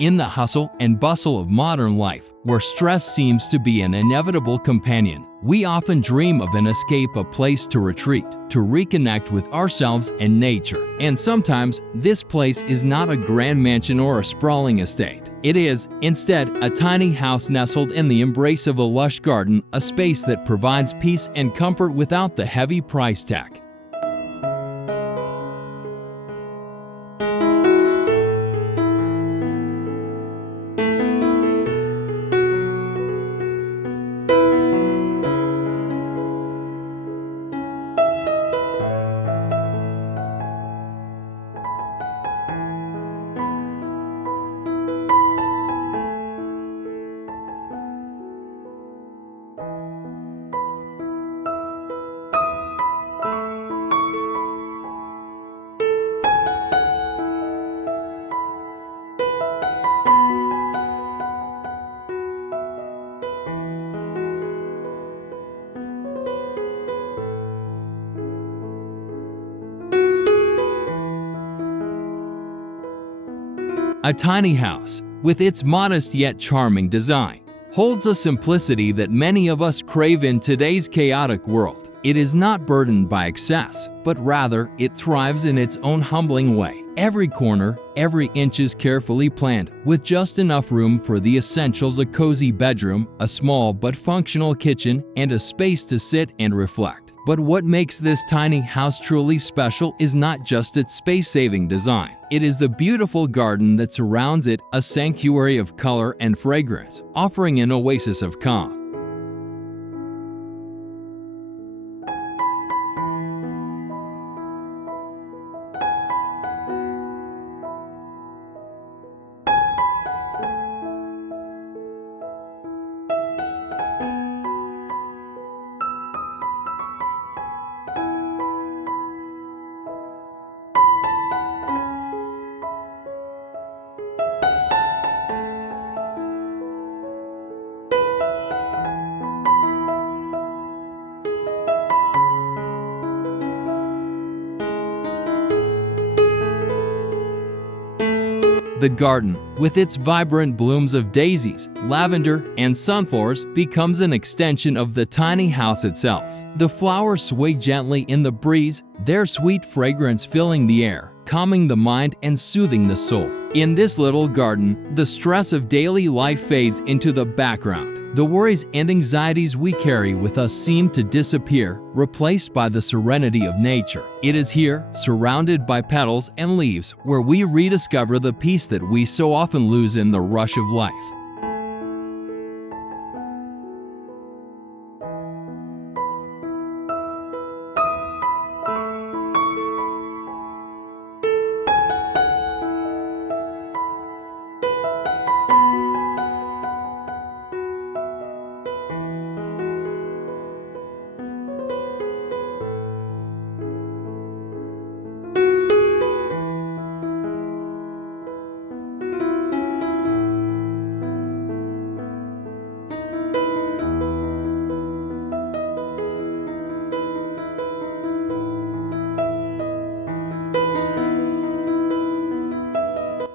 In the hustle and bustle of modern life, where stress seems to be an inevitable companion, we often dream of an escape, a place to retreat, to reconnect with ourselves and nature. And sometimes, this place is not a grand mansion or a sprawling estate. It is, instead, a tiny house nestled in the embrace of a lush garden, a space that provides peace and comfort without the heavy price tag. A tiny house, with its modest yet charming design, holds a simplicity that many of us crave in today's chaotic world. It is not burdened by excess, but rather it thrives in its own humbling way. Every corner, every inch is carefully planned, with just enough room for the essentials: a cozy bedroom, a small but functional kitchen, and a space to sit and reflect. But what makes this tiny house truly special is not just its space-saving design. It is the beautiful garden that surrounds it, a sanctuary of color and fragrance, offering an oasis of calm. The garden, with its vibrant blooms of daisies, lavender, and sunflowers, becomes an extension of the tiny house itself. The flowers sway gently in the breeze, their sweet fragrance filling the air, calming the mind and soothing the soul. In this little garden, the stress of daily life fades into the background. The worries and anxieties we carry with us seem to disappear, replaced by the serenity of nature. It is here, surrounded by petals and leaves, where we rediscover the peace that we so often lose in the rush of life.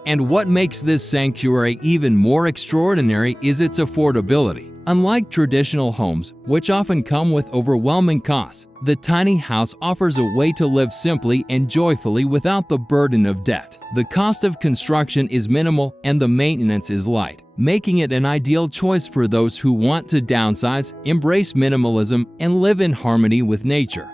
And what makes this sanctuary even more extraordinary is its affordability. Unlike traditional homes, which often come with overwhelming costs, the tiny house offers a way to live simply and joyfully without the burden of debt. The cost of construction is minimal and the maintenance is light, making it an ideal choice for those who want to downsize, embrace minimalism, and live in harmony with nature.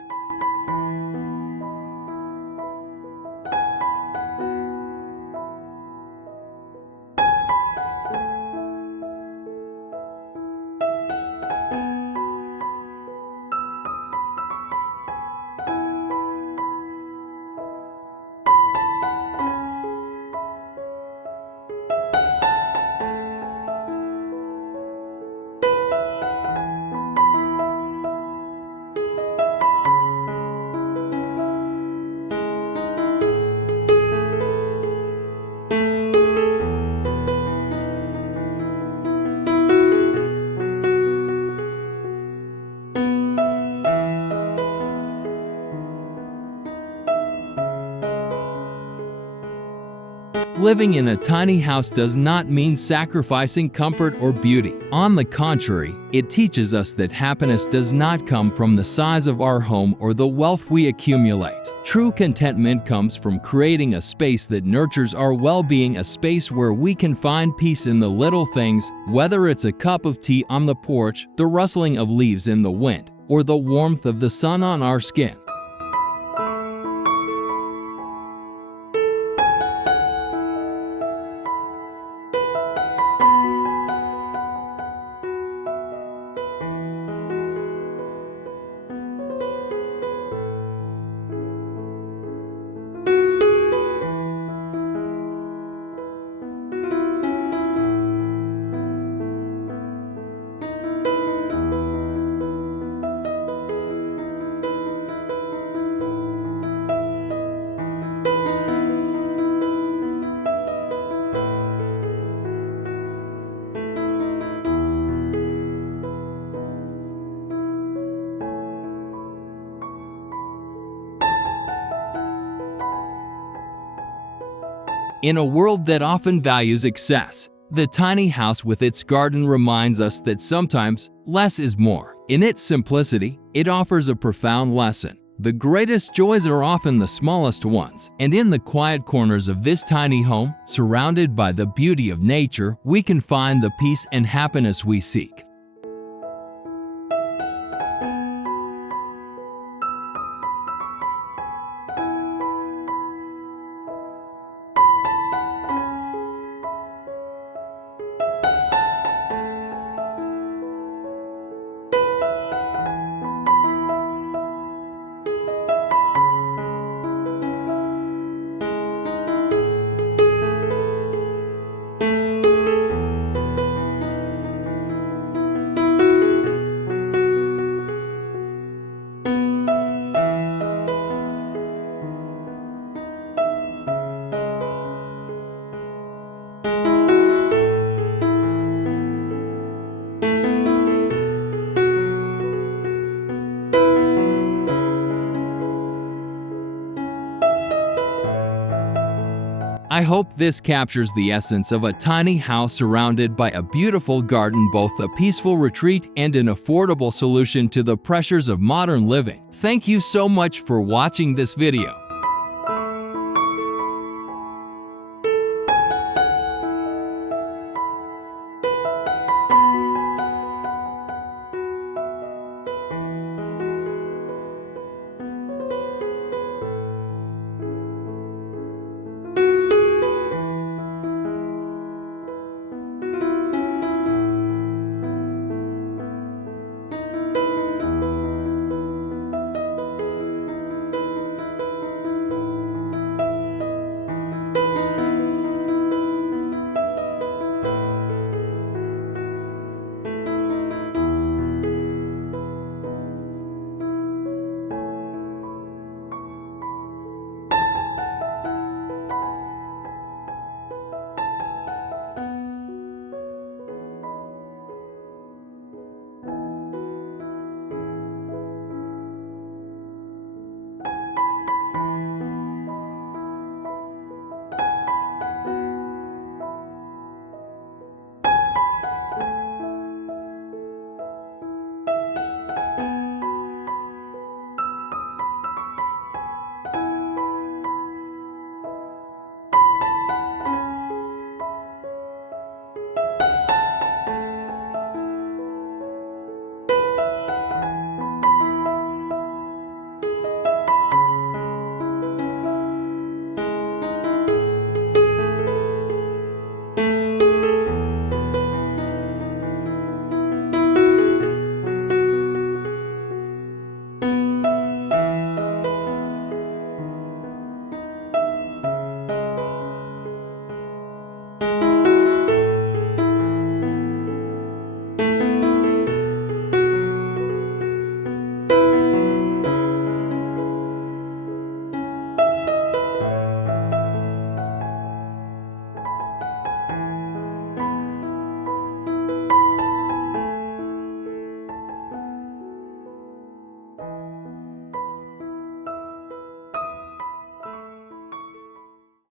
Living in a tiny house does not mean sacrificing comfort or beauty. On the contrary, it teaches us that happiness does not come from the size of our home or the wealth we accumulate. True contentment comes from creating a space that nurtures our well-being, a space where we can find peace in the little things, whether it's a cup of tea on the porch, the rustling of leaves in the wind, or the warmth of the sun on our skin. In a world that often values excess, the tiny house with its garden reminds us that sometimes less is more. In its simplicity, it offers a profound lesson. The greatest joys are often the smallest ones, and in the quiet corners of this tiny home, surrounded by the beauty of nature, we can find the peace and happiness we seek. I hope this captures the essence of a tiny house surrounded by a beautiful garden, both a peaceful retreat and an affordable solution to the pressures of modern living. Thank you so much for watching this video.